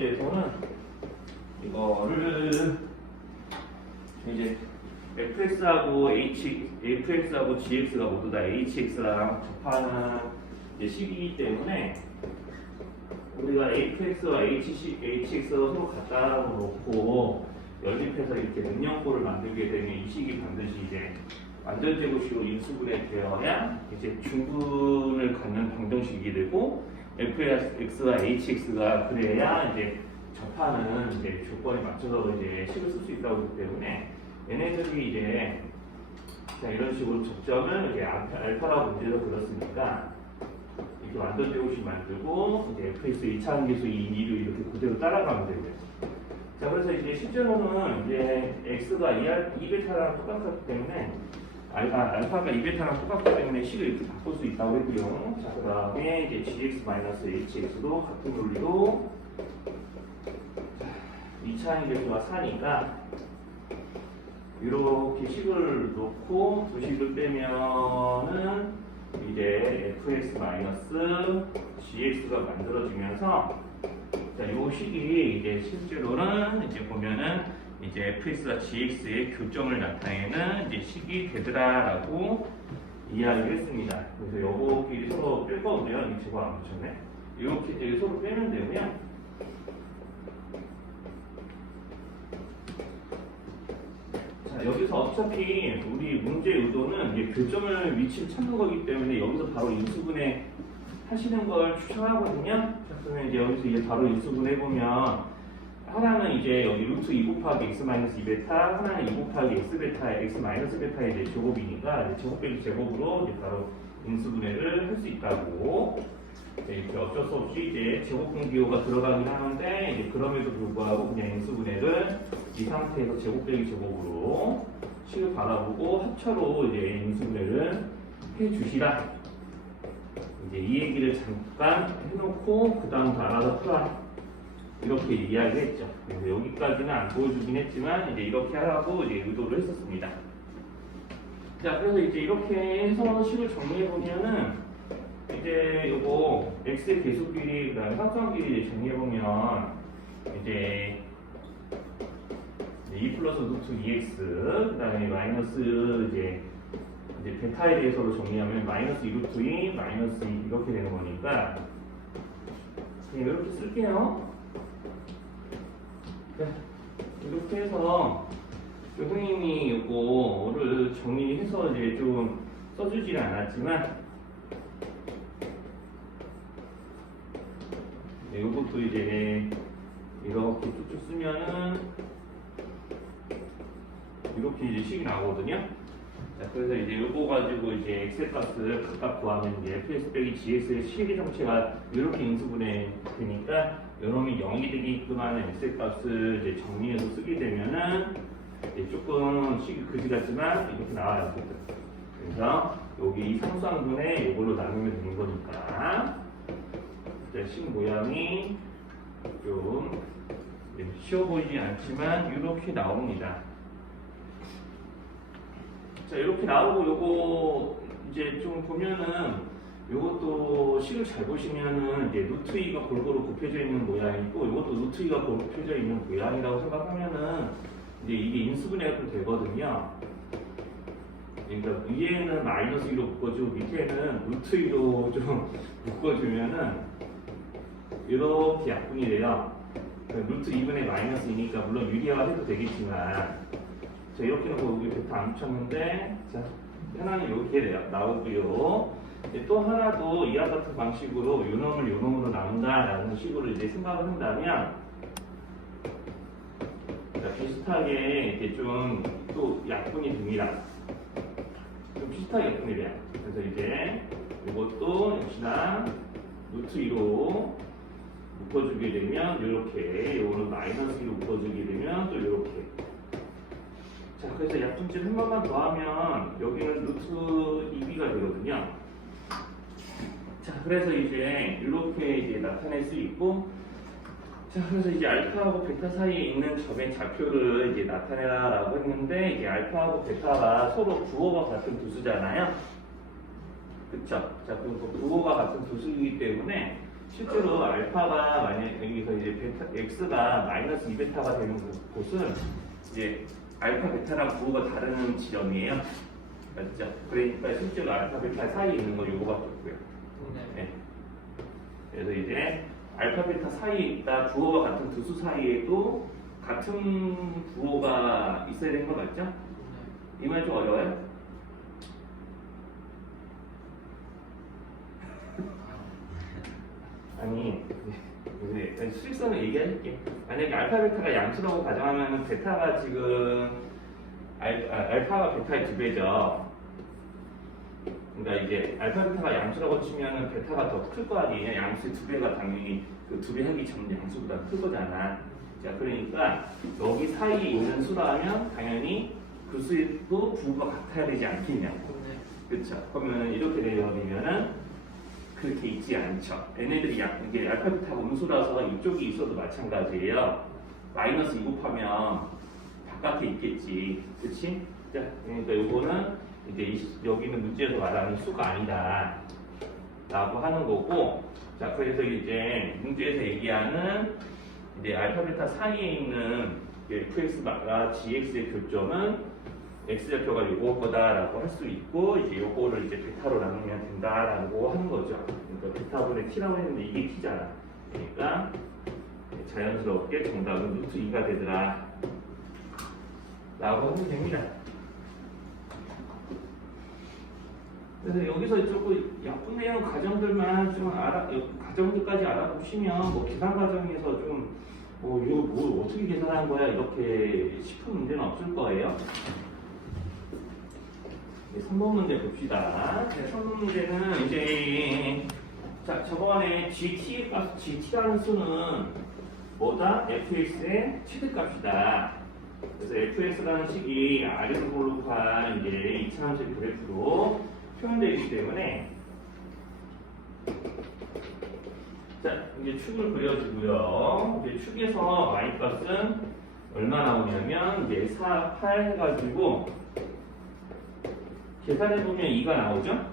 문제에서는 이거를 이제 fx하고 gx가 모두 다 hx랑 접하는 이제 식이기 때문에 우리가 fx와 hx가 서로 같다라고 놓고 연립해서 이렇게 능량꼴을 만들게 되면 이 식이 반드시 이제 완전제곱식으로 인수분해 되어야 이제 중분을 갖는 방정식이 되고 fx와 hx가 그래야 이제 접하는 이제 조건에 맞춰서 이제 식을 쓸 수 있다고 하기 때문에 얘네들이 이제 자 이런 식으로 접점을 이제 알파라고 문제에서 그렸으니까 이렇게 완전제곱식 만들고 이제 fx 2차 함계수 2를 이렇게 그대로 따라가면 되고요. 자 그래서 이제 실제로는 이제 x가 2베타랑 똑같기 때문에 알파가 2베타랑 똑같기 때문에 식을 이렇게 바꿀 수 있다고 했고요. 자 그 다음에 이제 gx-hx도 같은 논리로 2차 함계수가 4니까 이렇게 식을 놓고 두 식을 빼면은 이제 fx-gx가 만들어지면서 자, 요 식이 이제 실제로는 이제 보면은 이제 fx와 gx의 교점을 나타내는 이제 식이 되더라라고 이야기를 했습니다. 그래서 요거끼리 서로 뺄 거고요. 이 제곱 안 붙였네. 이렇게 이제 서로 빼면 되고요. 여기서 어차피 우리 문제 의도는 이제 교점을 위치를 찾는 거기 때문에 여기서 바로 인수분해 하시는 걸 추천하거든요. 자, 그러면 이제 여기서 이제 바로 인수분해 보면 하나는 이제 여기 루트 2 곱하기 x-2베타, 하나는 2 곱하기 x베타, x-베타의 이제 제곱이니까 이제 제곱 빼기 제곱으로 이제 바로 인수분해를 할 수 있다고. 이렇게 어쩔 수 없이 이제 제곱분 기호가 들어가긴 하는데 이제 그럼에도 불구하고 그냥 인수분해를 이 상태에서 제곱 빼기 제곱으로 식을 바라보고 합쳐로 이제 인수분해를 해 주시라. 이제 이 얘기를 잠깐 해놓고 그 다음 다 알아서 풀어라. 이렇게 이야기를 했죠. 그래서 여기까지는 안 보여주긴 했지만 이제 이렇게 하라고 이제 의도를 했었습니다. 자, 그래서 이제 이렇게 해서 식을 정리해 보면은 이제 요거 x의 계수끼리 그다음에 합성끼리 정리해 보면 이제 2 플러스 루트 2x 그다음에 마이너스 이제 베타에 대해서로 정리하면 마이너스 2 루트 2 마이너스 2 이렇게 되는 거니까 이렇게 쓸게요. 이렇게 해서 선생님이 요거를 정리해서 이제 좀 써주지는 않았지만 요것도 이제 이렇게 쭉쭉 쓰면은 이렇게 이제 식이 나오거든요. 자, 그래서 이제 요거 가지고 이제 x의 값을 각각 구하면 이제 fx 빼기 gx의 식의 정체가 이렇게 인수분해 되니까 요놈이 0이 되게끔 하는 x의 값을 이제 정리해서 쓰게 되면은 이제 조금 식이 그지 같지만 이렇게 나와요. 그래서 여기 이 상수항분에 이걸로 나누면 되는 거니까 식 모양이 좀 쉬워 보이지 않지만 이렇게 나옵니다. 자, 이렇게 나오고 요거 이제 좀 보면은 요것도 식을 잘 보시면은 이제 루트 2가 골고루 곱해져 있는 모양이고 요것도 루트 2가 곱해져 있는 모양이라고 생각하면은 이제 이게 인수분해가 좀 되거든요. 그러니까 위에는 마이너스 2로 묶어주고 밑에는 루트 2로 좀 묶어주면은 이렇게 약분이 돼요. 루트 2분의 마이너스 2니까 물론 유리화 해도 되겠지만 자 이렇게 놓고 여기 베타 안 붙였는데 자 하나는 이렇게 돼요. 나오고요. 또 하나도 이와 같은 방식으로 요 놈을 요 놈으로 나눈다라는 식으로 이제 생각을 한다면 자, 비슷하게 이제 좀 또 약분이 됩니다. 좀 비슷하게 약분이 돼요. 그래서 이제 이것도 역시나 루트 2로 묶어주게 되면 이렇게 요거는 마이너스 2로 묶어주게 되면 또 이렇게 자 그래서 약분집 한 번만 더 하면 여기는 루트 2b가 되거든요. 자 그래서 이제 이렇게 이제 나타낼 수 있고 자 그래서 이제 알파하고 베타 사이에 있는 점의 좌표를 이제 나타내라라고 했는데 이제 알파하고 베타가 서로 부호가 같은 두수잖아요. 그쵸? 자 그리고 부호가 같은 두수이기 때문에 실제로 알파가 만약 여기서 이제 베타, x가 마이너스 2베타가 되는 곳은 이제 알파 베타랑 부호가 다른 지점이에요. 맞죠? 그러니까 실제로 알파 베타 사이에 있는 거 요거밖에 없고요. 네. 그래서 이제 알파 베타 사이에 있다 부호가 같은 두 수 사이에도 같은 부호가 있어야 되는 거 맞죠? 이 말 좀 어려워요? 아니, 실수는 얘기할게. 만약에 알파 베타가 양수라고 가정하면 베타가 지금 알파가 베타의 2배죠. 그러니까 이제 알파 베타가 양수라고 치면은 베타가 더 클 거 아니에요. 양수의 2배가 당연히 그 2배 하기 전 양수보다 클 거잖아. 자, 그러니까 여기 사이에 있는 수라면 당연히 그 수도 부호가 같아야 되지 않겠냐고. 그렇죠. 그러면 이렇게 되면은 그렇게 있지 않죠. 얘네들이 이게 알파 베타가 음수라서 이쪽이 있어도 마찬가지예요. 마이너스 2 곱하면 바깥에 있겠지. 그렇지? 자, 그러니까 요거는 이제 여기는 문제에서 말하는 수가 아니다 라고 하는 거고, 자, 그래서 이제 문제에서 얘기하는 이제 알파 베타 사이에 있는 fx가 gx의 교점은 x좌표가 요거 거다라고 할 수 있고, 이제 요거를 이제 베타로 나누면 된다라고 하는 거죠. 그러니까 베타분의 t라고 했는데 이게 t잖아. 그러니까 자연스럽게 정답은 루트 2가 되더라 라고 하면 됩니다. 그래서 여기서 조금 약분되는 과정들만 좀 과정들까지 알아보시면 뭐 계산 과정에서 좀 이거 뭐 어떻게 계산한 거야 이렇게 싶은 문제는 없을 거예요. 3번 문제 봅시다. 3번 문제는 이제 자, 저번에 GT라는 수는 뭐다? fx의 최대값이다. 그래서 fx라는 식이 아래로볼록한 이제 이차함식 그래프로 표현되어 있기 때문에 자, 이제 축을 그려주고요. 이제 축에서 y값은 얼마 나오냐면 이제 4, 8 해가지고 계산해보면 2가 나오죠?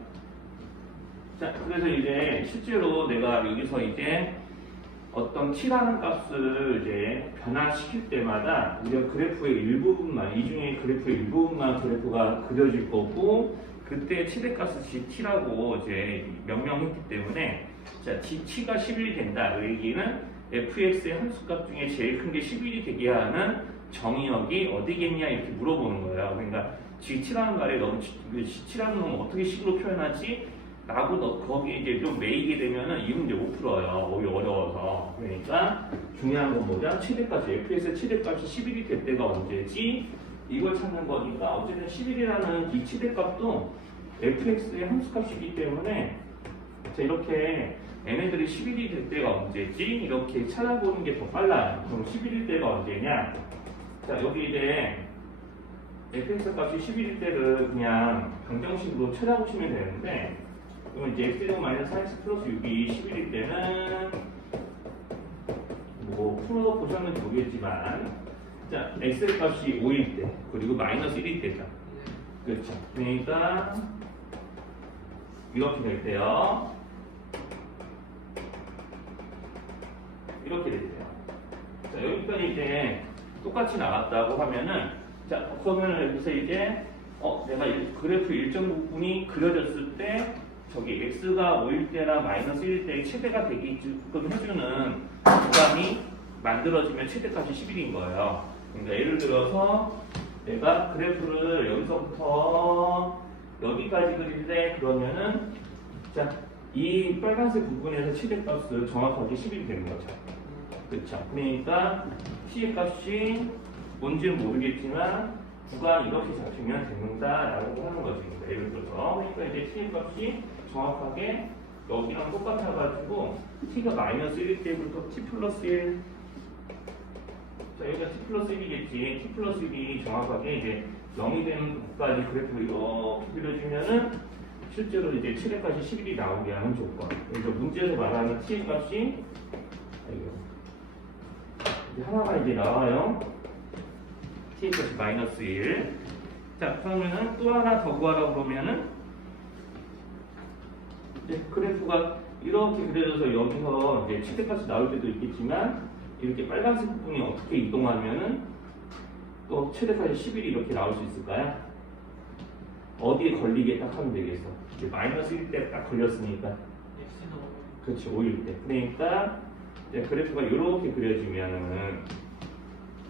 자, 그래서 이제 실제로 내가 여기서 이제 어떤 t라는 값을 이제 변화시킬 때마다 우리가 그래프의 일부분만, 이 중에 그래프의 일부분만 그래프가 그려질 거고, 그때 최대값을 gt라고 이제 명명했기 때문에 자, gt가 11이 된다. 그 얘기는 fx의 함수값 중에 제일 큰 게 11이 되게 하는 정의역이 어디겠냐 이렇게 물어보는 거예요. 그러니까 gt라는 말에 너무 gt라는 건 어떻게 식으로 표현하지? 라고 거기에 이제 좀 매이게 되면은 이 문제 못 풀어요. 오히려 어려워서. 그러니까 중요한 건 뭐냐? 최대값이 fx의 최대값이 11이 될 때가 언제지? 이걸 찾는 거니까 어쨌든 11이라는 이 최대값도 fx의 함수값이기 때문에 자, 이렇게 얘네들이 11이 될 때가 언제지? 이렇게 찾아보는 게 더 빨라요. 그럼 11일 때가 언제냐? 자, 여기 이제 fx 값이 11일 때를 그냥 방정식으로 찾아보시면 되는데, 그러면 이제 x제곱 마이너스 4x 플러스 6이 11일 때는 뭐 풀어보셨는지 모르겠지만, 자, x 값이 5일 때, 그리고 마이너스 1일 때죠. 그렇죠. 그러니까 이렇게 될 때요. 이렇게 될 때요. 자, 여기까지 이제 똑같이 나왔다고 하면은, 자, 그러면 여기서 이제 내가 그래프 일정 부분이 그려졌을 때 저기 x가 5일 때랑 마이너스 1일 때 최대가 되게끔 해주는 구간이 만들어지면 최대값이 11인 거예요. 그러니까 예를 들어서 내가 그래프를 여기서부터 여기까지 그릴 때 그러면은 자, 이 빨간색 부분에서 최대값을 정확하게 11이 되는 거죠. 그렇죠. 그러니까 t의 값이 뭔지는 모르겠지만 구간이 이렇게 잡히면 된다라고 하는 거죠. 예를 들어서 그러니까 이제 t의 값이 정확하게 여기랑 똑같아가지고 t가 마이너스 1일 때부터 t 플러스 1 자, 여기가 t 플러스 1이겠지. t 플러스 1이 정확하게 이제 0이 되는 것까지 그래프를 이렇게 그려주면은 실제로 이제 최대값이 11이 나오게 하는 조건. 그래서 문제에서 말하는 t의 값이 이제 하나가 이제 나와요. t의 값이 마이너스 1. 자, 그러면은 또 하나 더 구하라고 그러면은 이제 그래프가 이렇게 그려져서 여기서 이제 최대값이 나올 때도 있겠지만 이렇게 빨간색 부분이 어떻게 이동하면은 또 최대값이 11이 이렇게 나올 수 있을까요? 어디에 걸리게 딱 하면 되겠어. 이제 마이너스 1 때 딱 걸렸으니까. 그렇지, 5일 때. 그러니까 이제 그래프가 이렇게 그려지면은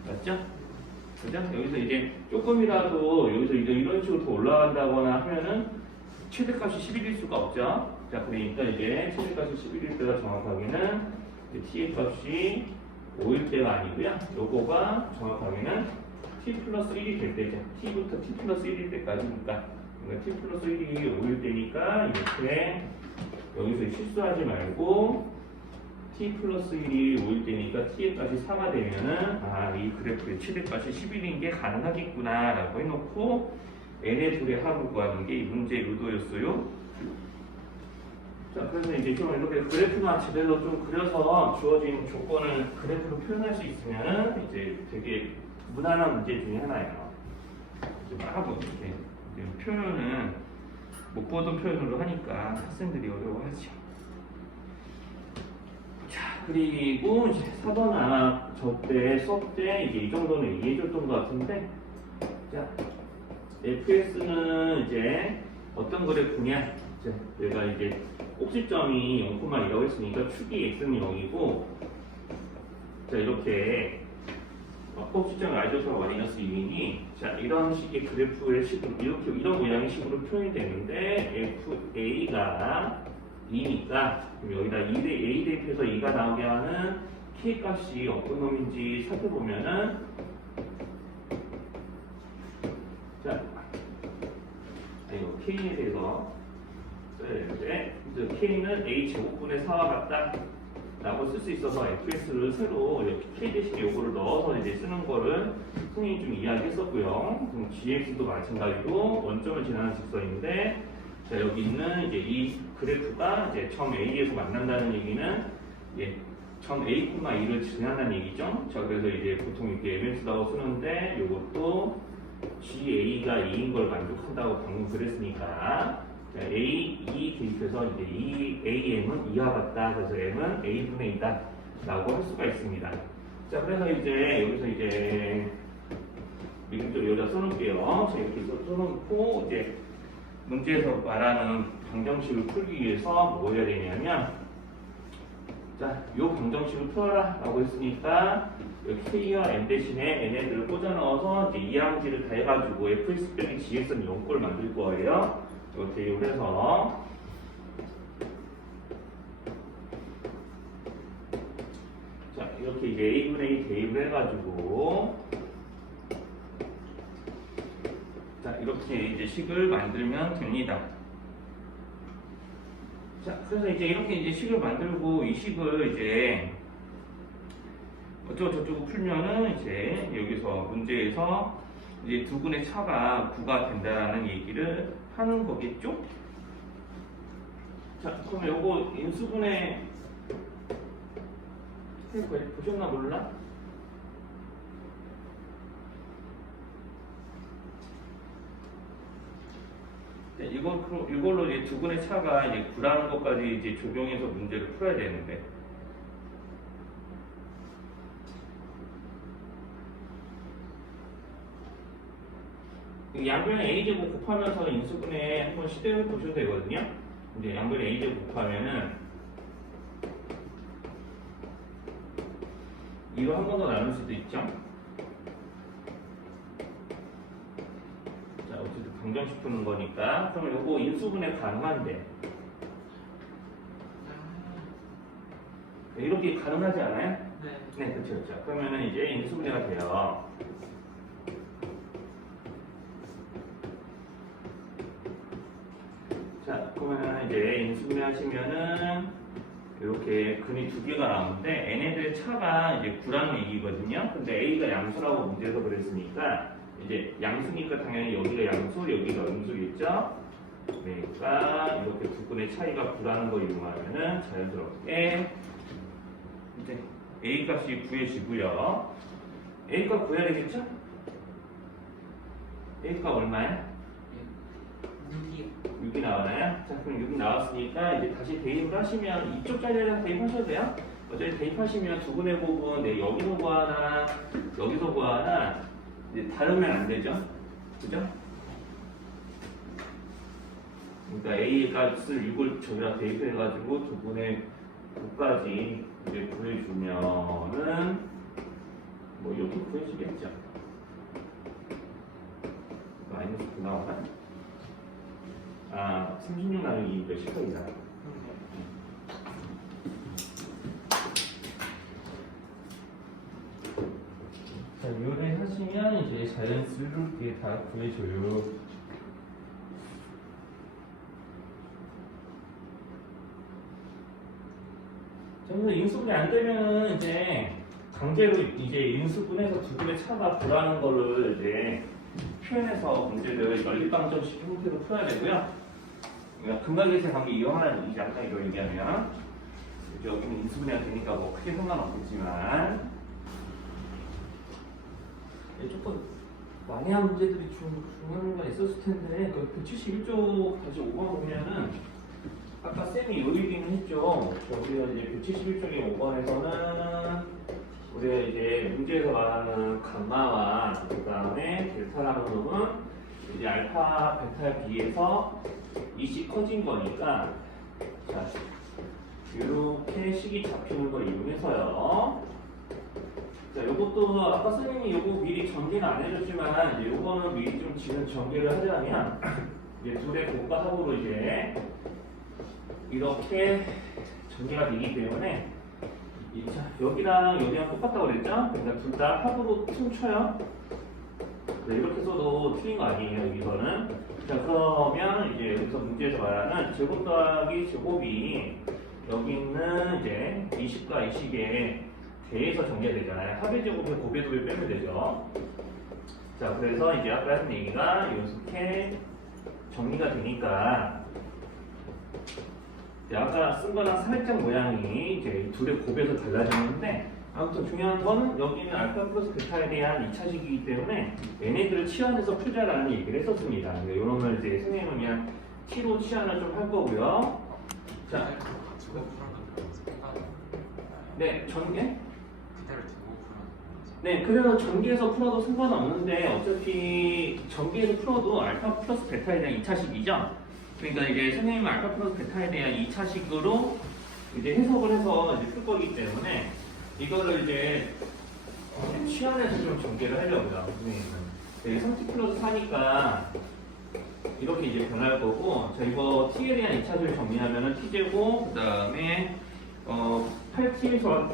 맞죠? 그죠? 여기서 이제 조금이라도 여기서 이제 이런 식으로 더 올라간다거나 하면은 최대값이 11일 수가 없죠. 자, 그러니까 이제 최대값이 11일 때가 정확하게는 t의 값이 5일 때가 아니고요. 요거가 정확하게는 t 플러스 1이 될 때죠. t부터 t 플러스 1일 때까지니까. 그러니까 t 플러스 1이 5일 때니까 이렇게 여기서 실수하지 말고 t 플러스 1이 5일 때니까 t의 값이 4가 되면은 이 그래프의 최대값이 11인 게 가능하겠구나 라고 해놓고 n의 둘의 합을 구하는 게 이 문제의 의도였어요. 자, 그래서 이제 좀 이렇게 그래프나 제대로 좀 그려서 주어진 조건을 그래프로 표현할 수 있으면 이제 되게 무난한 문제 중에 하나예요. 이제 막 이렇게 표현은 못 보던 표현으로 하니까 학생들이 어려워하죠. 자, 그리고 이제 4번 저때 수업 때 이제 이 정도는 얘기해줬던 것 같은데, 자, fs는 이제 어떤 그래프냐? 얘가 이제 꼭지점이 0,2라고 했으니까 축이 x는 0이고, 자, 이렇게 꼭지점 y좌표가 마이너스 2이니, 자, 이런 식의 그래프의 식으로, 이렇게, 이런 모양의 식으로 표현이 되는데, fa가 2니까, 그럼 여기다 a 대입해서 2가 나오게 하는 k 값이 어떤 놈인지 살펴보면은, 자, 이거 k에 대해서 써야 되는데, k는 a 제곱분의 4와 같다 라고 쓸 수 있어서 fs를 새로 이렇게 k 대신 요거를 넣어서 이제 쓰는 거를 선생님이 좀 이야기했었고요. 그럼 gx도 마찬가지로 원점을 지나는 직선인데, 자, 여기 있는 이제 이 그래프가 이제 점 a에서 만난다는 얘기는 점 a, 2를 지나는 얘기죠. 자, 그래서 이제 보통 이렇게 mx라고 쓰는데 요것도 ga가 2인 걸 만족한다고 방금 그랬으니까, 자, a, 2 대입해서 이제 am은 2와 같다. 그래서 m은 a분의 2다 라고 할 수가 있습니다. 자, 그래서 이제 여기서 이제 미국적으로 여기다 써놓을게요. 자, 이렇게 써놓고 이제 문제에서 말하는 방정식을 풀기 위해서 뭐 해야 되냐면, 자, 요 방정식을 풀어라 라고 했으니까 여기 k와 n 대신에 n애들을 꽂아 넣어서 이제 이항지를 다 해가지고 fx 빼기 gx는 0꼴 만들 거예요. 이거 대입을 해서, 자, 이렇게 이제 a분의 2 대입을 해가지고, 자, 이렇게 이제 식을 만들면 됩니다. 자, 그래서 이제 이렇게 이제 식을 만들고 이 식을 이제 어쩌고저쩌고 풀면은 이제 여기서 문제에서 이제 두 분의 차가 9가 된다라는 얘기를 하는 거겠죠? 자, 그러면 요거 인수분해 보셨나 몰라? 네, 이걸로 이제 두 분의 차가 이제 9라는 것까지 이제 적용해서 문제를 풀어야 되는데, 양변에 a제곱 곱하면서 인수분해 한번 시도해 보셔도 되거든요. 이제 양변에 a제곱 곱하면은 이거 한 번 더 나눌 수도 있죠. 자, 어쨌든 방정식 푸는 거니까. 그러면 이거 인수분해 가능한데, 이렇게 가능하지 않아요? 네, 그렇죠. 자, 그러면은 이제 인수분해가 돼요. 자, 그러면 이제 인수분해 하시면은 이렇게 근이 두 개가 나오는데 n애들의 차가 이제 9라는 얘기거든요. 근데 a가 양수라고 문제에서 그랬으니까 이제 양수니까 당연히 여기가 양수, 여기가 음수겠죠. 그러니까 이렇게 두 근의 차이가 9라는 거 이용하면은 자연스럽게 이제 a 값이 구해지고요. a 값 구해야 되겠죠? a 값 얼마야? 6이요. 6이 나와요. 자, 그럼 6이 나왔으니까 이제 다시 대입을 하시면 이쪽 자리에다 대입하셔도 돼요. 어차피 대입하시면 두 분의 곱은 네, 여기서 구하나 여기서 구하나 이제 다르면 안 되죠. 그죠? 그러니까 A의 값을 6을 저기다 대입해가지고 두 분의 곱까지 이제 구해주면은 뭐 이렇게 구해주겠죠. 마이너스 9 나오나? 아, 36 나누기 2 몇십 컷이다. 자, 요래 하시면 이제 자연스럽게 다 구해줘요. 자, 그래서 인수분해 안 되면은 이제 강제로 이제 인수분해서 두 분의 차가 구라는 거를 이제 표현해서 문제를 연립방정식 형태로 풀어야 되고요. 그러니까 근각계세 관계 이용하는 이제 아까 이거 얘기하면 이제 여기는 인수분해가 되니까 뭐 크게 상관없겠지만 조금 많이한 문제들이 중요한 거 있었을 텐데 그 171쪽 다시 5번 보면은 아까 쌤이 요 얘기는 했죠. 우리가 이제 171쪽의 5번에서는 우리가 이제 문제에서 말하는 감마와 그 다음에 델타라는 놈은 이제 알파, 베타에 비해서 이씩 커진 거니까 자 이렇게 식이 잡히는 걸 이용해서요. 자 요것도 아까 선생님이 요거 미리 전개는 안 해줬지만 이제 요거는 미리 좀 지금 전개를 하자면 이제 둘의 곱과 합으로 이제 이렇게 전개가 되기 때문에 자, 여기랑 여기랑 똑같다고 그랬죠? 그러니까 둘 다 합으로 퉁쳐요. 네, 이렇게 써도 틀린 거 아니에요, 여기서는. 자, 그러면 이제 여기서 문제에서 말하는 제곱 더하기 제곱이 여기 있는 이제 20과 20에 대해서 전개되잖아요. 합의 제곱에 곱의 dob을 빼면 되죠. 자, 그래서 이제 아까 했던 얘기가 이렇게 정리가 되니까 아까 쓴 거랑 살짝 모양이 이제 둘의 곱에서 달라지는데 아무튼 중요한 건 여기는 알파 플러스 베타에 대한 2차식이기 때문에 얘네들을 치환해서 풀자라는 얘기를 했었습니다. 이런 걸 이제 선생님은 그냥 T로 치환을 좀 할 거고요. 자, 네, 전개? 네, 그래서 전개에서 풀어도 상관없는데 어차피 전개에서 풀어도 알파 플러스 베타에 대한 2차식이죠. 그러니까 이제 선생님은 알파 플러스 베타에 대한 2차식으로 이제 해석을 해서 이제 풀 거기 때문에 이거를 이제 치환해서 좀 전개를 하려고요. 선생님은 3t 플러스 4니까 이렇게 이제 변할 거고, 자 이거 t에 대한 2차식을 정리하면은 t제곱 그 다음에 8t에서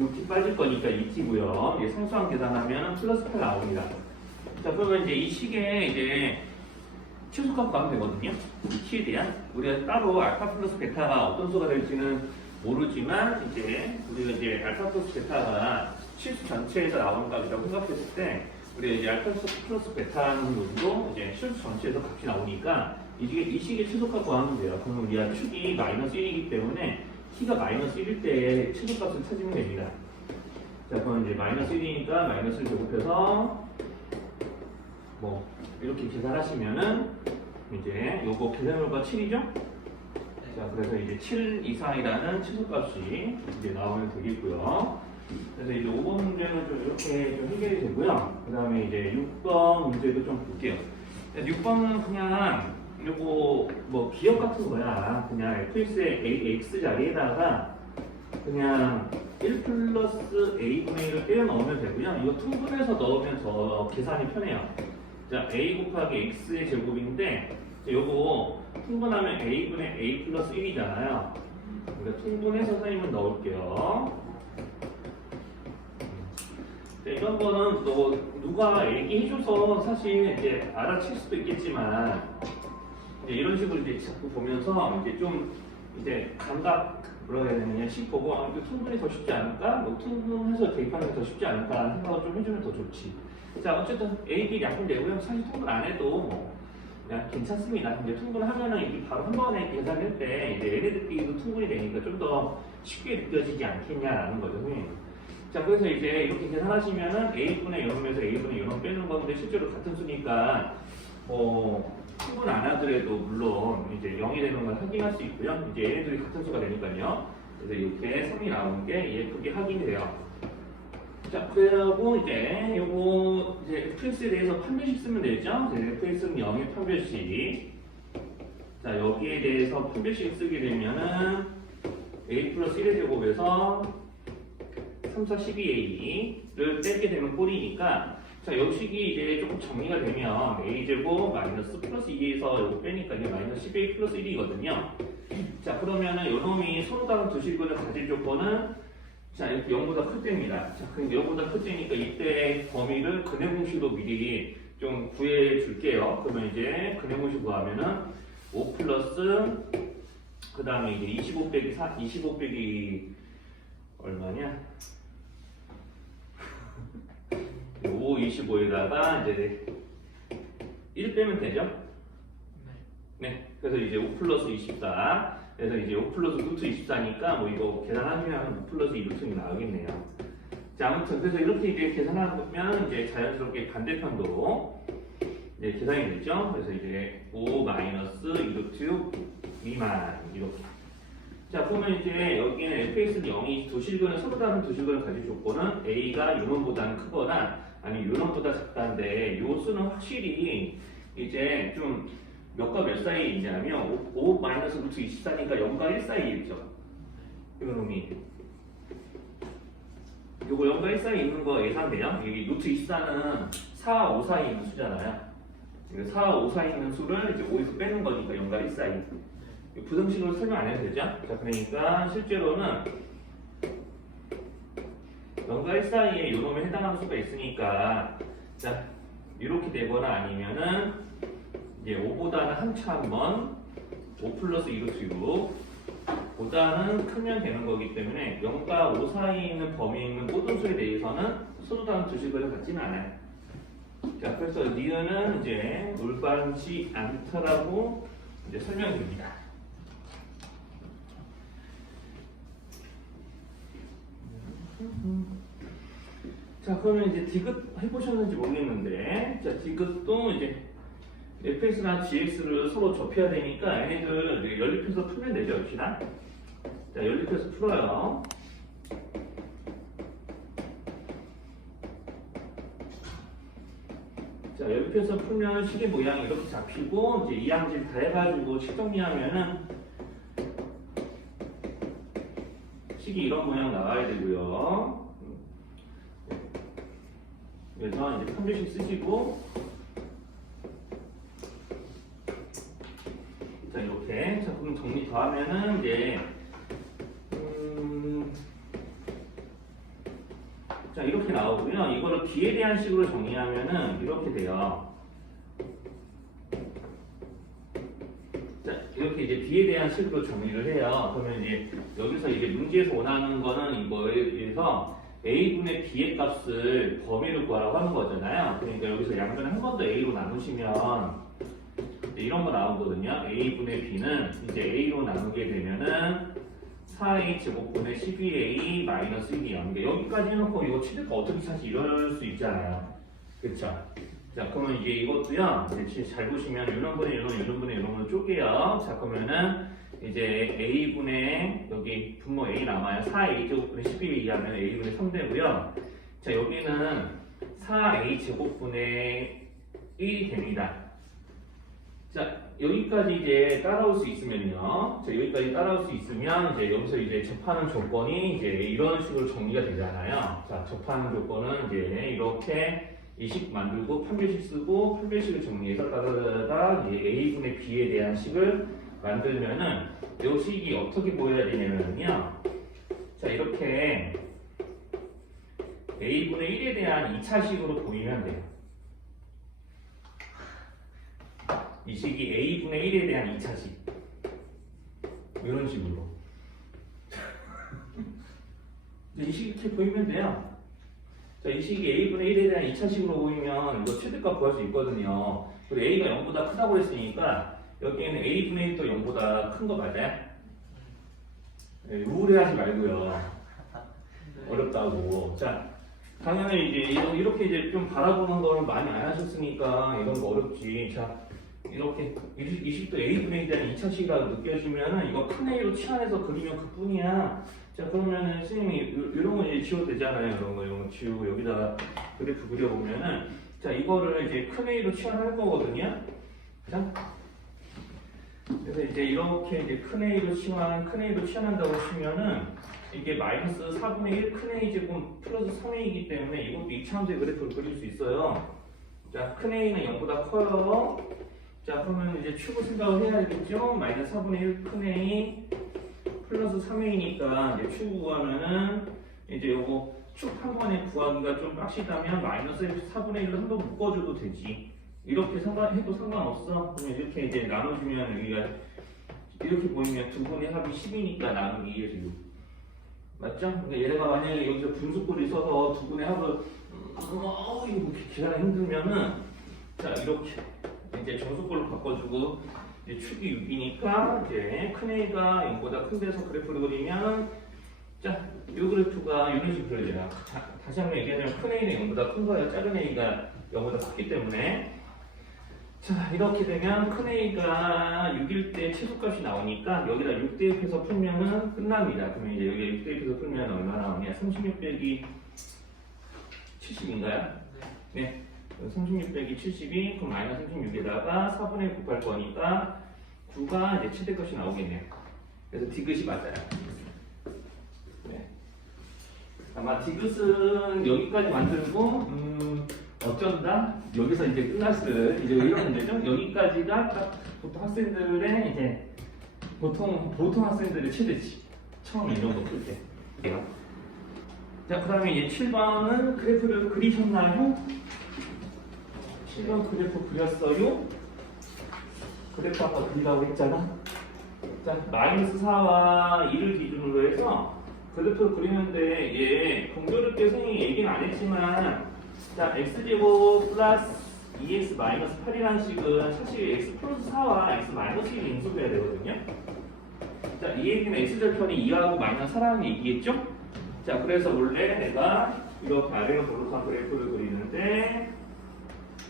6t 빠질 거니까 2t고요. 상수항 계산하면 플러스 8 나옵니다. 자 그러면 이제 이 식에 이제 최소값 구하면 되거든요. t에 대한 우리가 따로 알파 플러스 베타가 어떤 수가 될지는 모르지만 이제 우리가 이제 알파 플러스 베타가 실수 전체에서 나오는 값이라고 생각했을 때 우리가 이제 알파 플러스 베타는 놈도 이제 실수 전체에서 값이 나오니까 이 식의 최소값 구하면 돼요. 그러면 우리가 축이 마이너스 1이기 때문에 t가 마이너스 1일 때 최소값을 찾으면 됩니다. 자 그럼 이제 마이너스 1이니까 마이너스를 제곱해서 뭐 이렇게 계산하시면은 이제 요거 계산율과 7이죠? 자 그래서 이제 7 이상이라는 최소값이 이제 나오면 되겠고요. 그래서 이제 5번 문제는 좀 이렇게 좀 해결이 되고요. 그 다음에 이제 6번 문제도 좀 볼게요. 6번은 그냥 요거 뭐 기억 같은 거야. 그냥 fx의 x 자리에다가 그냥 1 플러스 a분의 1을 빼어 넣으면 되고요. 이거 통분해서 넣으면 더 계산이 편해요. 자 a 곱하기 x의 제곱인데 요거 통분하면 a분의 a 플러스 1이잖아요. 그러니까 통분해서 선생님은 넣을게요. 자, 이런 거는 누가 얘기해줘서 사실 이제 알아챌 수도 있겠지만 이제 이런 식으로 이제 자꾸 보면서 이제 좀 이제 감각 뭐라 해야 되느냐 싶고 이거 통분이 더 쉽지 않을까? 뭐 통분해서 대입하는 게 더 쉽지 않을까 생각을 좀 해주면 더 좋지. 자 어쨌든 A, B 약분 되고요. 사실 통분 안 해도 그냥 괜찮습니다. 이제 통분하면은 이게 바로 한 번에 계산할 때 이제 얘네들끼리도 통분이 되니까 좀 더 쉽게 느껴지지 않겠냐라는 거죠. 자 그래서 이제 이렇게 계산하시면은 A분의 요놈에서 A분의 요놈 빼는 건데 실제로 같은 수니까 구분 안 하더라도 물론 이제 0이 되는 걸 확인할 수 있고요. 이제 얘네들이 같은 수가 되니까요. 그래서 이렇게 3이 나오는 게 예쁘게 확인이 돼요. 자, 그리고 이제 요거 이제 fx에 대해서 판별식 쓰면 되죠. 이제 fx는 0의 판별식. 자, 여기에 대해서 판별식 쓰게 되면은 a 플러스 1의 제곱에서 3, 4, 12a를 떼게 되면 꼴이니까 자, 요 식이 이제 조금 정리가 되면 a제곱 마이너스 플러스 2에서 요거 빼니까 이게 마이너스 10a 플러스 1이거든요. 자, 그러면은 요 놈이 서로 다른 두 식을 가질 조건은 자, 이렇게 0보다 클 때입니다. 자, 그럼 0보다 클 때니까 이때 범위를 근해 공식으로 미리 좀 구해 줄게요. 그러면 이제 근해 공식 구하면은 5 플러스 그 다음에 이제 25 빼기 4, 25 빼기 얼마냐? 5, 25에다가 이제 1 빼면 되죠? 네. 그래서 이제 5 플러스 24. 그래서 이제 5 플러스 루트 24니까 뭐 이거 계산하시면 5 플러스 2 루트가 나오겠네요. 자, 아무튼 그래서 이렇게 이제 계산하면 이제 자연스럽게 반대편도 이제 계산이 되죠. 그래서 이제 5 마이너스 2 루트 미만 이렇게. 자, 그러면 이제 여기는 fx는 0이 두 실근을 서로 다른 두 실근을 가질 조건은 a가 요놈보다는 크거나 아니면 요놈보다 작다인데 요 수는 확실히 이제 좀 몇과 몇 사이에 있냐면 5 마이너스 루트 24니까 0과 1 사이에 있죠. 요놈이 요거 0과 1 사이에 있는 거 예상돼요. 여기 루트 24는 4와 5 사이에 있는 수잖아요. 4와 5 사이에 있는 수를 이제 5에서 빼는 거니까 0과 1 사이. 부등식으로 설명 안 해도 되죠? 자, 그러니까 실제로는 0과 1 사이에 요놈에 해당하는 수가 있으니까 자, 이렇게 되거나 아니면은 이제 5보다는 한참 먼 5 플러스 2루트 6 보다는 크면 되는 거기 때문에 0과 5 사이에 있는 범위에 있는 모든 수에 대해서는 서로 다른 두 식을 갖지는 않아요. 자, 그래서 니은은 이제 올바르지 않다라고 이제 설명이 됩니다. 자, 그러면 이제 디귿 해보셨는지 모르겠는데, 자, 디귿도 이제 fx랑 gx를 서로 접해야 되니까 얘네들 연립해서 풀면 되죠, 역시나. 자, 연립해서 풀어요. 자, 연립해서 풀면 식의 모양이 이렇게 잡히고, 이제 이항질 다 해가지고 식 정리하면은 식이 이런 모양 나와야 되고요. 그래서 이제 판별식 쓰시고, 자, 이렇게. 자, 그럼 정리 더 하면은 이제 자, 이렇게 나오고요. 이거를 b에 대한 식으로 정리하면은 이렇게 돼요. 자, 이렇게 이제 b에 대한 식으로 정리를 해요. 그러면 이제 여기서 이제 문제에서 원하는 거는 이거에 의해서 a분의 b의 값을 범위를 구하라고 하는 거잖아요. 그러니까 여기서 양변을 한 번 더 a로 나누시면 이런 거 나오거든요. a분의 b는 이제 a로 나누게 되면은 4a 제곱분의 12a 마이너스 1이요. 그러니까 여기까지 해놓고 이거 최대가 어떻게 찾지 이럴 수 있잖아요. 그쵸? 자, 그러면 이제 이것도요. 이제 잘 보시면 요놈분의 요놈, 요놈분의 요놈을 쪼개요. 자, 그러면은 이제 a분의 여기 분모 a 남아요. 4a 제곱분의 12a 하면 a분의 3되고요. 자, 여기는 4a 제곱분의 1이 됩니다. 자, 여기까지 이제 따라올 수 있으면요. 자, 여기까지 따라올 수 있으면 이제 여기서 이제 접하는 조건이 이제 이런 식으로 정리가 되잖아요. 자, 접하는 조건은 이제 이렇게 이 식 만들고 판별식 쓰고 판별식을 정리해서 따다다다 a분의 b에 대한 식을 만들면은 이 식이 어떻게 보여야 되냐면요. 자, 이렇게 a분의 1에 대한 2차식으로 보이면 돼요. 이 식이 a분의 1에 대한 2차식 이런 식으로 이 식이 이렇게 보이면 돼요. 자, 이 식이 a분의 1에 대한 2차식으로 보이면 이거 최대값 구할 수 있거든요. 그리고 a가 0보다 크다고 했으니까 여기에는 a분의 1도 0보다 큰 거 맞아요? 네, 우울해하지 말고요. 어렵다고. 자, 당연히 이제 이렇게 이제 좀 바라보는 걸 많이 안 하셨으니까 이런 거 어렵지. 자, 이렇게 이 식도 A분에 대한 2차식이라고 느껴지면은 이거 큰 A로 치환해서 그리면 그뿐이야. 자, 그러면은 선생님이 이런 거 이제 지워도 되잖아요. 이런 거 지우고 여기다가 그래프 그려보면은 자, 이거를 이제 큰 A로 치환할 거거든요. 자, 그래서 이제 이렇게 이제 큰 A로 치환한다고 치면은 이게 마이너스 4분의 1 큰 A 제곱 플러스 3A이기 때문에 이것도 이차함수의 그래프를 그릴 수 있어요. 자, 큰 A는 0보다 커요. 자, 그러면 이제 축을 생각을 해야 되겠죠? 마이너스 4분의 1 큰 A 플러스 3A니까 이제 축 구하면은 이제 요거 축 한 번에 구하기가 좀 빡시다면 마이너스 4분의 1로 한번 묶어줘도 되지. 이렇게 해도 상관없어. 그러면 이렇게 이제 나눠주면 여기가 이렇게 보이면 두 분의 합이 10이니까 나누기 2에서 6. 맞죠? 그러니까 얘가 만약에 여기서 분수꼴이 있어서 두 분의 합을 이거 이렇게 계산이 힘들면은 자 이렇게 이제 정수꼴로 바꿔주고 이제 축이 6이니까 이제 큰 A가 0보다 큰 데서 그래프를 그리면 자 이 그래프가 이런 식으로 그려져요. 다시 한번 얘기하자면 큰 A는 0보다 큰 거예요. 작은 A가 0보다 크기 때문에 자 이렇게 되면 큰 A가 6일 때 최소값이 나오니까 여기다 6 대입해서 풀면은 끝납니다. 그러면 이제 여기 6 대입해서 풀면 얼마 나오냐? 36 빼기 70인가요? 네. 36 빼기 70이 그럼 마이너스 36에다가 4분의 1 곱할 거니까 9가 이제 최대값이 나오겠네요. 그래서 디귿이 맞아요. 네. 아마 디귿은 여기까지 만들고 어쩐다? 여기서 이제 끝났을 이제 이런 문제죠. 여기까지가 딱 보통 학생들의 이제 보통 학생들의 최대치. 처음에 이 정도 풀 때. 자, 그 다음에 이제 7번은 그래프를 그리셨나요? 7번 그래프 그렸어요? 그래프 아까 그리라고 했잖아. 자, 마이너스 4와 2를 기준으로 해서 그래프를 그리는데 얘 공교롭게 선생님이 얘기는 안 했지만 자, x제곱 플러스 2x 마이너스 8이라는 식은 사실 x 플러스 4와 x 마이너스 1을 인수해야 되거든요. 자, 이 얘기는 x절편이 2하고 마이너스 4라는 얘기겠죠? 자, 그래서 원래 내가 이렇게 아래로 볼록한 그래프를 그리는데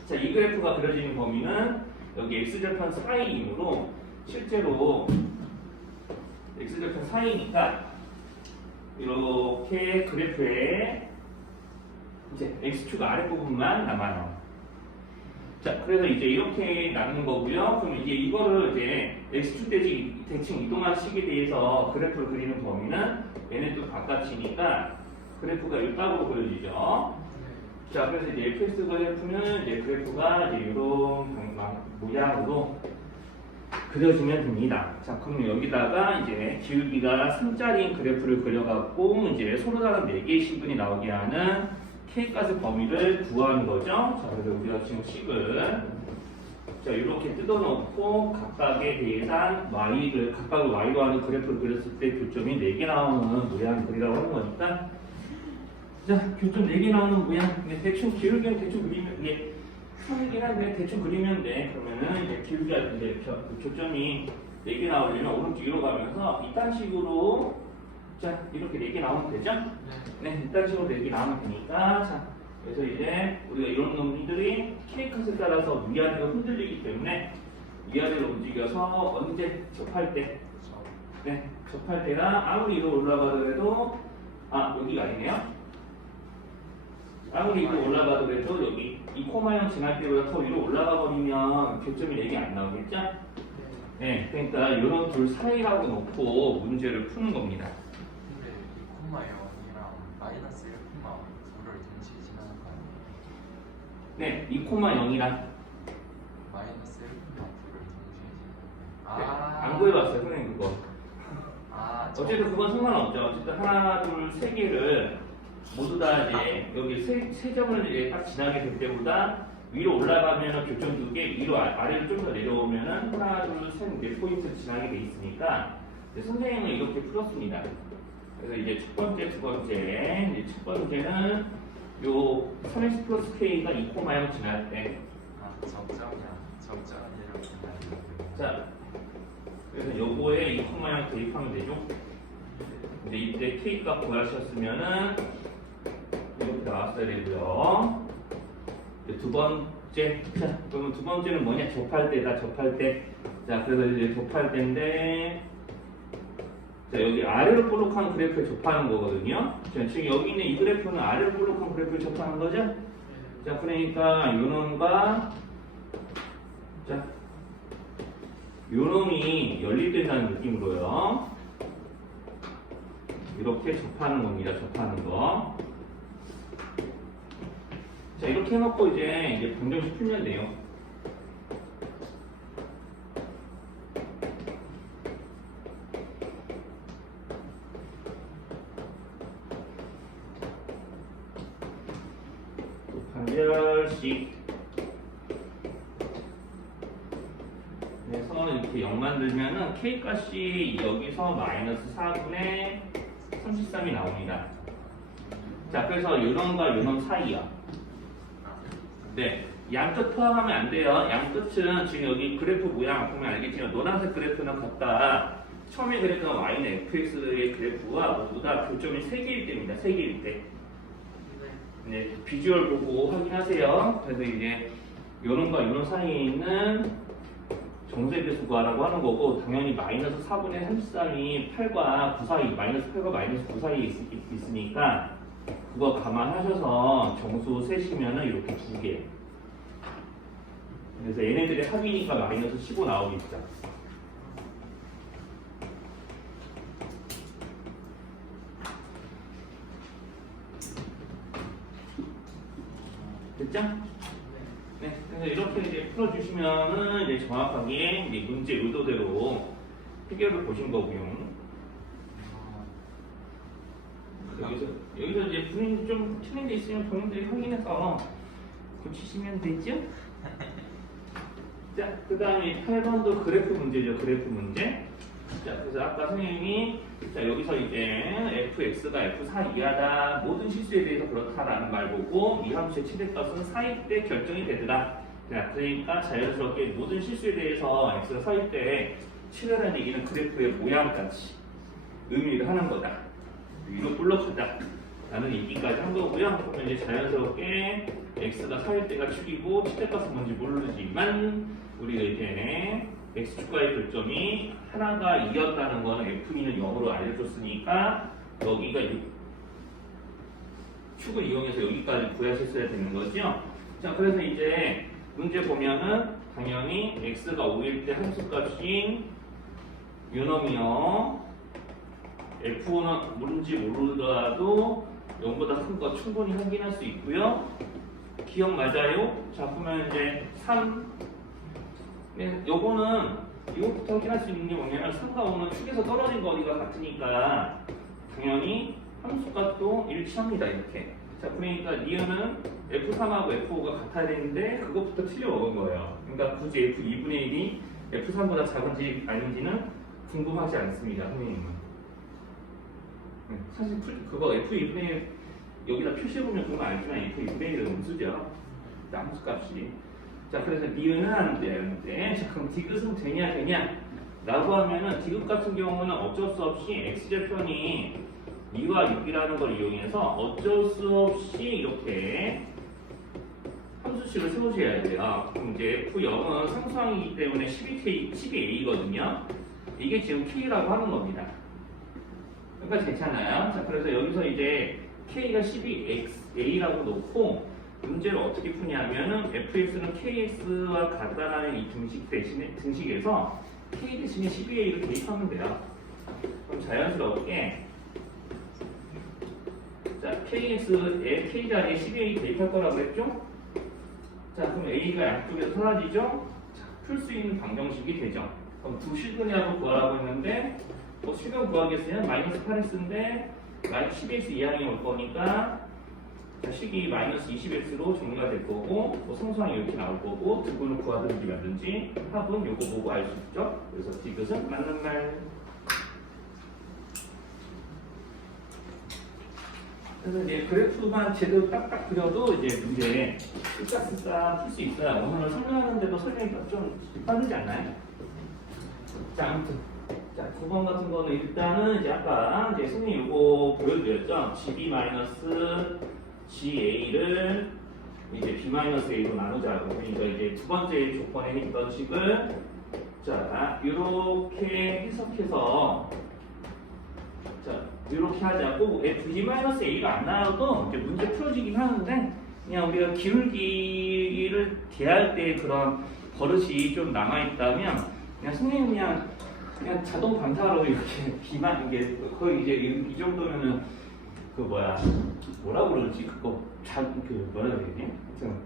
자, 이 그래프가 그려지는 범위는 여기 x절편 4이므로 실제로 x절편 4이니까 이렇게 그래프에 이제 x축 아랫부분만 남아요. 자, 그래서 이제 이렇게 나누는 거고요. 그럼 이제 이거를 이제 x축 대칭 이동한 식에 대해서 그래프를 그리는 범위는 얘네 또 바깥이니까 그래프가 이 딱으로 그려지죠. 자, 그래서 이제 fx 그래프는 이제 그래프가 이제 이런 모양으로 그려지면 됩니다. 자, 그럼 여기다가 이제 기울기가 3짜리인 그래프를 그려갖고 이제 서로 다른 4개의 식분이 나오게 하는 K값의 범위를 구하는 거죠. 자, 그래서 우리가 지금 식을 자 이렇게 뜯어놓고 각각에 대해서 각각을 Y로 하는 그래프를 그렸을 때 교점이 4개 나오는 모양을 그리라고 하는 거니까 자, 교점 4개 나오는 모양 대충 기울기는 대충 그리면 이게 선이긴 한데 대충 그리면 돼. 그러면은 이제 기울기가 이제 교점이 4개 나오려면 오른쪽 위로 가면서 이딴 식으로 자 이렇게 4개 나오면 되죠? 네, 이딴 식으로 4개 나오면 되니까 자 그래서 이제 우리가 이런 놈들이 K값에 따라서 위아래로 흔들리기 때문에 위아래로 움직여서 언제 접할 때 네, 접할 때나 아무리 위로 올라가더라도 여기가 아니네요. 아무리 위로 올라가더라도 여기 이 코마형 지날 때보다 더 위로 올라가 버리면 교점이 4개 안 나오겠죠? 네, 그러니까 이런 둘 사이라고 놓고 문제를 푸는 겁니다. 근데 이 콤마 0이랑 마이너스 1콤마 9를 동시에 지나는 거 아니에요? 네, 2,0이랑 마이너스 1콤마 9를 동시에 지나는 거. 네, 안 구해봤어요, 선생님 그거. 어쨌든 그건 상관없죠. 어쨌든 하나, 둘, 세 개를 모두 다 이제 여기 세 점을 이제 딱 지나게 될 때보다 위로 올라가면 교점 2개, 위로 아래로 좀 더 내려오면은 하나, 둘, 셋, 네 포인트 지나게 돼 있으니까 이제 선생님은 이렇게 풀었습니다. 그래서 이제 첫 번째, 두 번째, 이제 첫 번째는 요 3x 플러스 k가 2,0 지날 때. 적정이야. 적정이라고 생각해요. 자, 그래서 요거에 2,0 대입하면 되죠. 근데 이때 k 값 구하셨으면은 이렇게 나왔어야 되고요. 이제 두 번째, 자, 그러면 두 번째는 뭐냐? 접할 때다, 접할 때. 자, 그래서 이제 접할 때인데, 자, 여기 아래로 볼록한 그래프에 접하는 거거든요. 자, 지금 여기 있는 이 그래프는 아래로 볼록한 그래프에 접하는 거죠? 자, 그러니까 요놈과, 자, 요놈이 연립된다는 느낌으로요. 이렇게 접하는 겁니다. 접하는 거. 자, 이렇게 해놓고 이제 방정식 풀면 돼요. 판별식. 그래서 이렇게 0 만들면은 K값이 여기서 마이너스 4분의 33이 나옵니다. 자, 그래서 요놈과 요놈 사이야. 네, 양끝 포함하면 안 돼요. 양끝은 지금 여기 그래프 모양 보면 알겠지만 노란색 그래프는 같다. 처음에 그랬던 y는 fx의 그래프와 모두 다 교점이 3개일 때입니다. 3개일 때. 네, 비주얼 보고 확인하세요. 그래서 이제 요놈과 요놈 사이에 있는 정세배수 구하라고 하는 거고, 당연히 마이너스 4분의 33이 8과 9 사이, 마이너스 8과 마이너스 9 사이에 있으니까 그거 감안하셔서 정수 세시면은 이렇게 2개. 그래서 얘네들의 합이니까 마이너스 15 나오겠죠. 됐죠? 네. 그래서 이렇게 이제 풀어주시면은 이제 정확하게 이제 문제 의도대로 해결을 보신 거고요. 여기서 이제 분이 좀 틀린 데 있으면 본인들이 확인해서 고치시면 되죠? 자, 그 다음에 8번도 그래프 문제죠. 그래프 문제. 자, 그래서 아까 선생님이 자, 여기서 이제 fx가 f4 이하다. 모든 실수에 대해서 그렇다라는 말 보고 이 함수의 최대값은 4일 때 결정이 되더라. 자, 그러니까 자연스럽게 모든 실수에 대해서 x가 4일 때 7이라는 얘기는 그래프의 모양까지 의미를 하는 거다. 위로 볼록하다 라는 얘기까지 한 거고요. 그러면 이제 자연스럽게 x가 4일 때가 축이고 최대값은 뭔지 모르지만 우리가 이제 x축과의 결점이 하나가 2였다는 거는 f는 0으로 알려줬으니까 여기가 축을 이용해서 여기까지 구하셨어야 되는 거죠. 자, 그래서 이제 문제 보면은 당연히 x가 5일 때 함수값인 요놈이요. F는 뭔지 모르더라도 0보다 큰 거 충분히 확인할 수 있고요. 기억 맞아요? 자, 그러면 이제 3. 네, 요거는 이것부터 확인할 수 있는 게 뭐냐면 3과 5는 축에서 떨어진 거리가 같으니까 당연히 함수값도 일치합니다. 이렇게. 자, 그러니까 니은은 F3하고 F5가 같아야 되는데 그것부터 틀려 먹은 거예요. 그러니까 굳이 F2분의 1이 F3보다 작은지 아닌지는 궁금하지 않습니다. 선생님은. 사실 그거 F2분의 1 여기다 표시해보면 그건 알지만 F2분의 1은 음수죠. 함수값이. 자, 그래서 니은은 안 되는데, 자, 그럼 디귿은 되냐? 라고 하면은 디귿 같은 경우는 어쩔 수 없이 x절편이 2와 6이라는 걸 이용해서 어쩔 수 없이 이렇게 함수식을 세우셔야 돼요. 그럼 이제 F0은 상수항이기 때문에 12a거든요. 이게 지금 k라고 하는 겁니다. 그러니까 괜찮아요. 자, 그래서 여기서 이제 k가 12a라고 놓고 문제를 어떻게 푸냐면은 fx는 kx와 같다라는 이 등식에서 k 대신에 12a를 대입하면 돼요. 그럼 자연스럽게 자, kx에 k 자리에 12a 대입할 거라고 했죠? 자, 그럼 a가 양쪽에서 사라지죠? 풀 수 있는 방정식이 되죠. 그럼 두 실근이라고 구하라고 했는데 뭐 실근 구하겠어요? 마이너스 8x인데 마이너스 10x 이항이 올 거니까 자, 식이 마이너스 20x로 정리가 될 거고 뭐 성수항이 이렇게 나올 거고 두 분을 구하든지 말든지 합은 요거 보고 알 수 있죠. 그래서 디귿은 맞는 말. 그래서 이제 그래프만 제대로 딱딱 그려도 이제 문제 쓱싹쓱싹 풀 수 있어요. 오늘 설명하는데도 설명이 좀 빠르지 않나요? 자, 아무튼 자, 9번 같은 거는 일단은 이제 아까 이제 선생님 요거 보여드렸죠. GB 마이너스 GA를 이제 B-A로 나누자고. 그러니까 이제 두 번째 조건에 있던 식을 자 이렇게 해석해서 자 이렇게 하자고. B-A가 안 나와도 이제 문제 풀어지긴 하는데 그냥 우리가 기울기를 대할 때 그런 버릇이 좀 남아있다면 그냥 선생님 그냥 자동 반사로 이렇게 비만 이게 거의 이제 이 정도면은 그 뭐라 그러지 그거 그 뭐라 그러지? 하여튼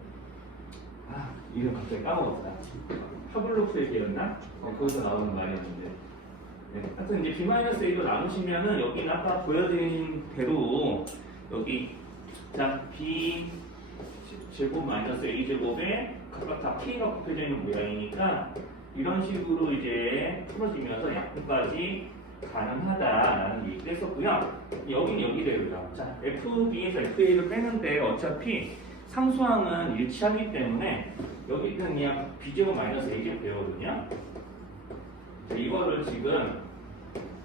이름 갑자기 까먹었다. 파블로프의 개였나? 거기서 나오는 말이었는데. 네. 하여튼 이제 B-A로 나누시면은 여기는 아까 보여드린 대로 여기 자 B 제곱 마이너스 A 제곱에 각각 다 K가 곱해져 있는 모양이니까 이런 식으로 이제 풀어지면서 약분까지 가능하다라는 얘기를 했었고요. 여기는 여기래요. 자, FB에서 FA를 빼는데 어차피 상수항은 일치하기 때문에 여기는 그냥 B제곱 마이너스 A제곱 되거든요. 자, 이거를 지금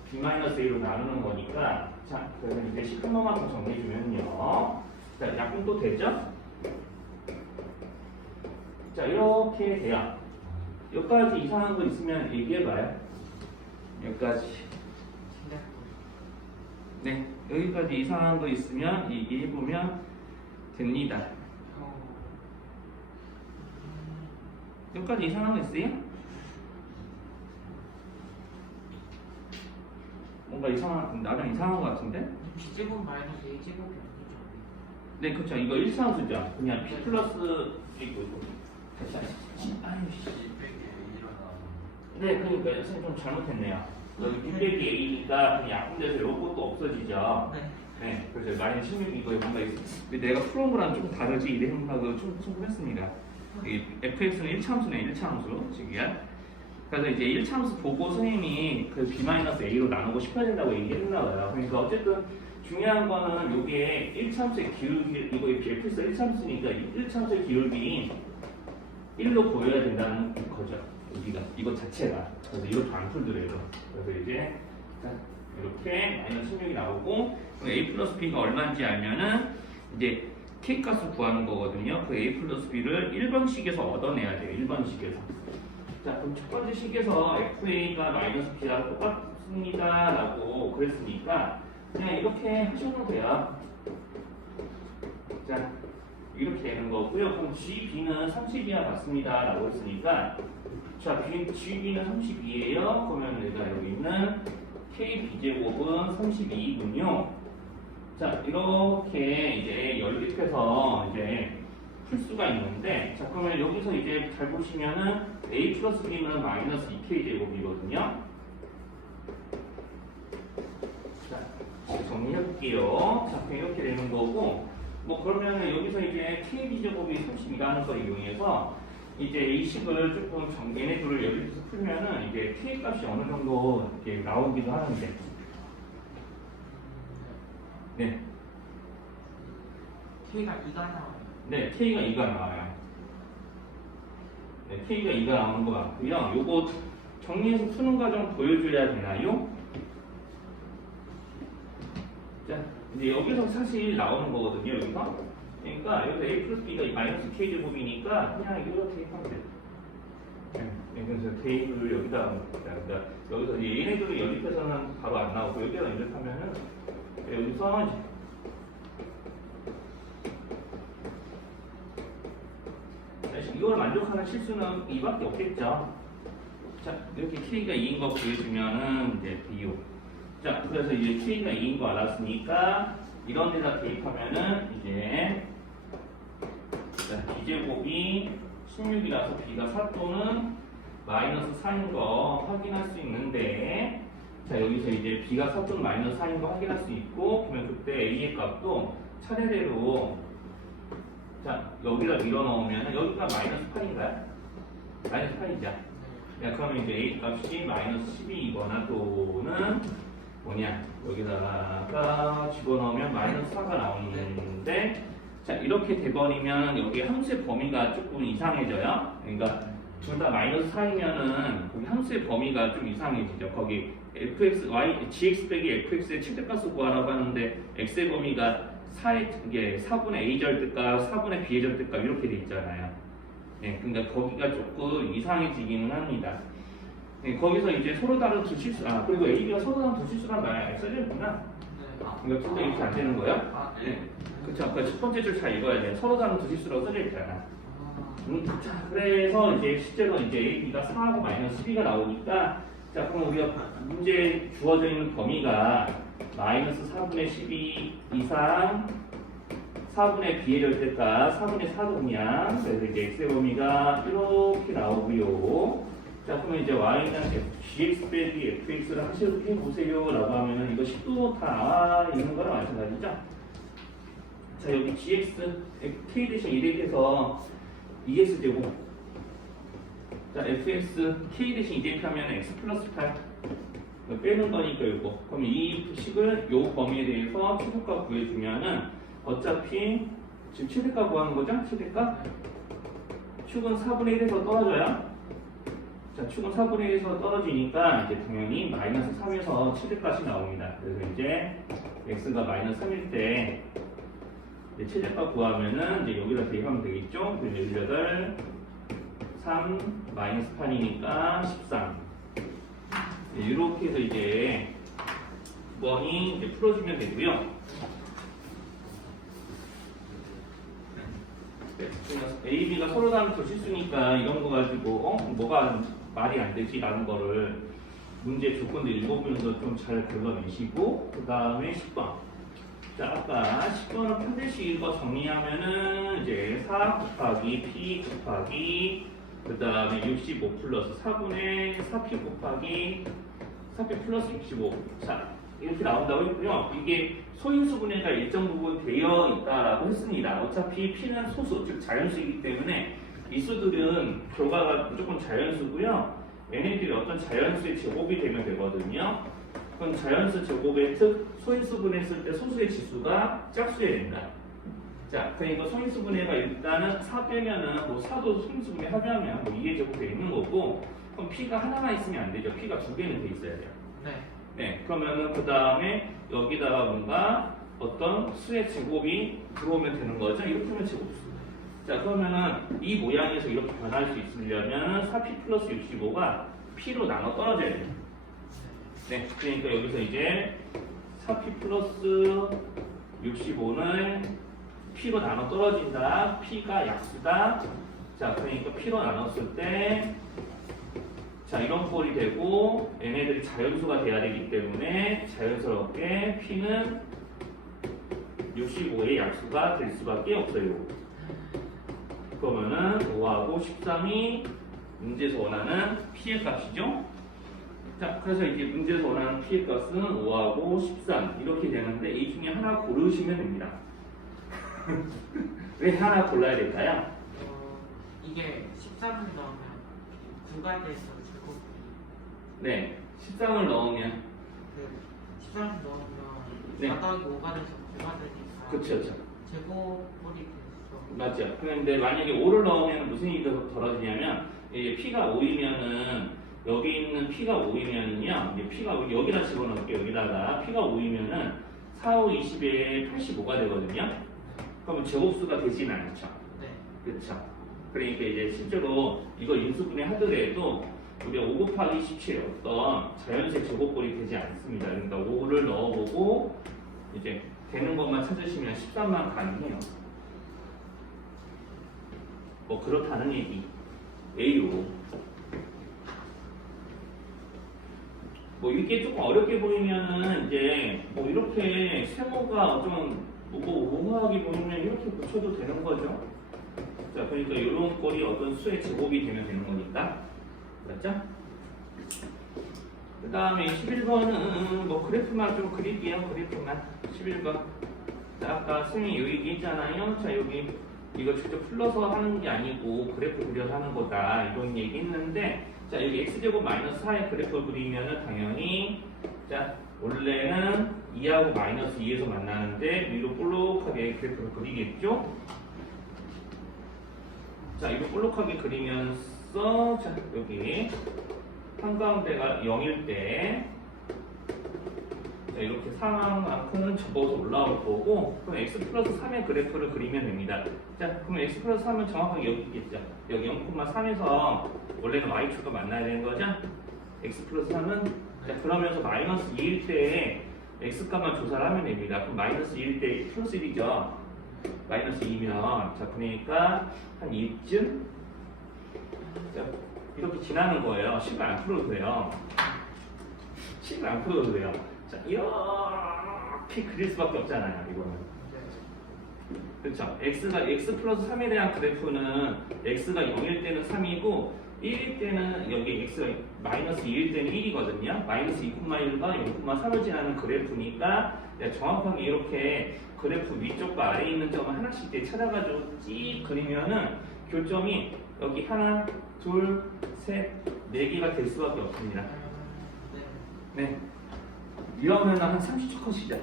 B-A로 나누는 거니까 자, 그래서 이제 시그마만큼 정리해주면요. 자, 약분 또 되죠? 자, 이렇게 돼요. 여기까지 이상한 거 있으면 얘기해봐요. 여기까지. 네, 여기까지 이상한 거 있으면 얘기해보면 됩니다. 여기까지 이상한 거 있어요? 뭔가 나랑 이상한 거 같은데? B제곱 마이너스 A제곱이 아니죠. 네, 그렇죠. 이거 1차함수죠. 그냥 P 플러스 있고 다시 하시죠. 아유, 씨. 네, 그러니까 선생님 좀 잘못했네요. 여기 600이 A니까 그냥 약분돼서 요것도 없어지죠. 네, 그래서 마이너스 16 이거에 뭔가 내가 풀은 거랑 조금 다르지 이래 생각을 좀 했습니다. 이 fx는 1차함수네, 1차함수 지금이야. 그래서 이제 1차함수 보고 선생님이 그 B-A로 나누고 싶어야 된다고 얘기했나 봐요. 그러니까 어쨌든 중요한 거는 요게 1차함수의 기울기, 이거 fx가 1차함수니까 1차함수의 기울기 1로 보여야 된다는 거죠. 우리가 이거 자체가. 그래서 이것도 안 풀더라고요. 그래서 이제 자, 이렇게 마이너스 16이 나오고 a 플러스 b가 얼마인지 알면은 이제 k 값을 구하는 거거든요. 그 a 플러스 b를 1번식에서 얻어내야 돼요. 1번식에서. 자, 그럼 첫 번째 식에서 fa가 마이너스 b랑 똑같습니다 라고 그랬으니까 그냥 이렇게 하셔도 돼요. 자, 이렇게 되는 거고요. 그럼 GB는 30이와 같습니다 라고 했으니까 자, GB는 32예요. 그러면 내가 여기 있는 KB제곱은 32이군요. 자, 이렇게 이제 연립해서 이제 풀 수가 있는데, 자, 그러면 여기서 이제 잘 보시면은 A 플러스 B는 마이너스 2K제곱이거든요. 자, 정리해볼게요. 자, 이렇게 되는 거고, 뭐 그러면은 여기서 이제 KB제곱이 32라는 걸 이용해서 이제 이 식을 조금 얘네들을 연립해서 풀면은 이제 K 값이 어느 정도 이렇게 나오기도 하는데. 네. K가 2가 나와요. 네, K가 2가 나와요. 네, K가 2가 나오는 것 같고요. 요거 정리해서 푸는 과정 보여줘야 되나요? 자, 이제 여기서 사실 나오는 거거든요, 여기서. 그러니까 여기서 A 플러스 B가 마이너스 K 제곱이니까 그냥 이렇게 대입하면 돼요. 네, 그래서 대입을 여기다 하면 됩니다. 그러니까 여기서 이제 얘네들을 연립해서는 바로 안 나오고 여기다 연립하면은 여기서 이걸 만족하는 실수는 이밖에 없겠죠. 자, 이렇게 K가 2인 거 보여주면은 이제 비교. 자, 그래서 이제 K가 2인 거 알았으니까 이런 데다 대입하면은 이제 자, B제곱이 16이라서 B가 4 또는 마이너스 4인 거 확인할 수 있는데 자, 여기서 이제 B가 4 또는 마이너스 4인 거 확인할 수 있고 그러면 그때 A의 값도 차례대로 자, 여기다 밀어넣으면 여기가 마이너스 8인가요? 마이너스 8이죠. 야, 그러면 이제 A 값이 마이너스 12이거나 또는 뭐냐 여기다가 집어넣으면 마이너스 4가 나오는데 자, 이렇게 돼버리면 여기 함수의 범위가 조금 이상해져요. 그러니까 둘 다 마이너스 4이면은 거기 함수의 범위가 좀 이상해지죠. 거기 fx, y, gx 빼기 fx의 최대값을 구하라고 하는데 x의 범위가 이게 4분의 A 절대값, 4분의 B의 절대값 이렇게 돼 있잖아요. 네, 그러니까 거기가 조금 이상해지기는 합니다. 네, 거기서 이제 서로 다른 두 실수, 그리고 AB가 서로 다른 두 실수란 말 써졌구나. 네. 그러니까 진짜 이렇게 안 되는 거야? 아, 네. 그쵸. 아까 첫 번째 줄 잘 읽어야 돼. 서로 다른 두 실수라고 써져 있잖아. 자, 그래서 이제 실제로 이제 AB가 4하고 마이너스 12가 나오니까, 자, 그럼 우리가 문제 주어져 있는 범위가 마이너스 4분의 12 이상 4분의 B의 절대값 4분의 4동량. 그래서 이제 X의 범위가 이렇게 나오고요. 자, 그러면 이제 Y는 GX 빼기 FX를 해보세요 라고 하면은 이거 식도 다 나와 있는 거랑 마찬가지죠? 자, 여기 GX, K 대신 1 해서 2x 제곱. 자, fx k 대신 2 대입하면 x 플러스 8 빼는 거니까 이거. 그럼 이 식을 요 범위에 대해서 최소값 구해주면은 어차피 지금 최대값 구하는 거죠? 최대값? 축은 4분의 1에서 떨어져요. 자, 축은 4분의 1에서 떨어지니까 이제 당연히 마이너스 3에서 최대값이 나옵니다. 그래서 이제 x가 마이너스 3일 때 최대값 구하면은 이제 여기다 대입하면 되겠죠? 18, 3, 마이너스 8이니까 13. 이렇게 해서 이제 9번이 이제 풀어주면 되고요. A, B가 서로 다른 두 실수니까 이런 거 가지고 뭐가 말이 안 되지라는 거를 문제 조건들 읽어보면서 좀 잘 걸러내시고 그 다음에 10번. 자, 아까 10번을 반드시 읽어 정리하면은 이제 4 곱하기 P 곱하기 그 다음에 65 플러스 4분의 4P 곱하기 4P 플러스 65. 자, 이렇게 나온다고 했고요. 이게 소인수분해가 일정 부분 되어 있다라고 했습니다. 어차피 P는 소수, 즉 자연수이기 때문에 이 수들은 결과가 무조건 자연수고요. 얘네들이 어떤 자연수의 제곱이 되면 되거든요. 그럼 자연수 제곱의 특, 소인수분해했을 때 소수의 지수가 짝수여야 된다. 자, 그러니까 소인수분해가 일단은 4 빼면은 뭐 4도 소인수분해 합의하면 뭐 2의 제곱 되어 있는 거고, 그럼 P가 하나만 있으면 안 되죠. P가 두 개는 돼 있어야 돼요. 네. 네, 그러면은 그 다음에 여기다가 뭔가 어떤 수의 제곱이 들어오면 되는 거죠. 이렇게 하면 제곱수. 자, 그러면은 이 모양에서 이렇게 변할 수 있으려면 4P 플러스 65가 P로 나눠 떨어져야 돼요. 네, 그러니까 여기서 이제 4P 플러스 65는 P로 나눠 떨어진다. P가 약수다. 자, 그러니까 P로 나눴을 때 자, 이런 꼴이 되고 얘네들이 자연수가 돼야 되기 때문에 자연스럽게 P는 65의 약수가 될 수밖에 없어요. 그러면은 5하고 13이 문제에서 원하는 P의 값이죠. 자, 그래서 이제 문제에서 원하는 P의 값은 5하고 13 이렇게 되는데 이 중에 하나 고르시면 됩니다. 왜 하나 골라야 될까요? 이게 13을 넣으면 9가 돼서 제곱이 네, 13을 넣으면 그 13을 넣으면 네. 4 더하기 5가 돼서 9가 되니까 그쵸. 제곱꼴이 됐어. 맞죠. 그런데 만약에 5를 넣으면 무슨 일이 벌어지냐면 이게 P가 5이면은 여기 있는 P가 5이면은요 이제 P가 여기다 집어넣을게요. 여기다가 P가 5이면은 4, 5, 20에 85가 되거든요. 그러면 제곱수가 되지는 않죠. 네. 그렇죠. 그러니까 이제 실제로 이거 인수분해 하더라도 우리가 5 곱하기 17 어떤 자연수의 제곱꼴이 되지 않습니다. 그러니까 5를 넣어보고 이제 되는 것만 찾으시면 13만 가능해요. 뭐 그렇다는 얘기예요. 뭐 이게 조금 어렵게 보이면은 이제 뭐 이렇게 세모가 좀 오버하게 보이면 이렇게 붙여도 되는 거죠. 자, 그러니까 이런 꼴이 어떤 수의 제곱이 되면 되는 거니까. 맞죠? 그 다음에 11번은 뭐 그래프만 좀 그릴게요. 그래프만 11번. 자, 아까 선생님이 요 얘기했잖아요. 자, 여기 이거 직접 풀러서 하는 게 아니고 그래프 그려서 하는 거다 이런 얘기 했는데, 자, 여기 x제곱 마이너스 4의 그래프를 그리면은 당연히 자, 원래는 2하고 마이너스 2에서 만나는데 위로 볼록하게 그래프를 그리겠죠? 자, 이거 볼록하게 그리면서 자, 여기 한가운데가 0일 때 자, 이렇게 상황만큼은 접어서 올라올 거고, 그럼 x 플러스 3의 그래프를 그리면 됩니다. 자, 그럼 x 플러스 3은 정확하게 여기 있겠죠. 여기 0,3에서 원래는 y축가 만나야 되는 거죠? x 플러스 3은 자, 그러면서 마이너스 2일 때 x값만 조사를 하면 됩니다. 그럼 마이너스 2일 때 플러스 1이죠. 마이너스 2면 자, 그러니까 한 2쯤 자, 이렇게 지나는 거예요. 10을 안 풀어도 돼요. 10을 안 풀어도 돼요. 자, 이렇게 그릴 수밖에 없잖아요. 이거는. 그렇죠. x가 x 플러스 3에 대한 그래프는 x가 0일 때는 3이고 1일 때는 여기 x가 마이너스 2일 때는 1이거든요. 마이너스 2,1과 0,3을 지나는 그래프니까 정확하게 이렇게 그래프 위쪽과 아래에 있는 점을 하나씩 찾아가지고 찍 그리면은 교점이 여기 하나, 둘, 셋, 네 개가 될 수밖에 없습니다. 네. 이러면 한 30초 컷이죠.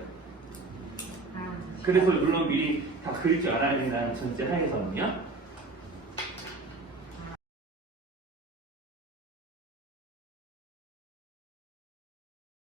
그래서 물론 미리 다 그릴 줄 알아야 된다는 전제 하에서는요.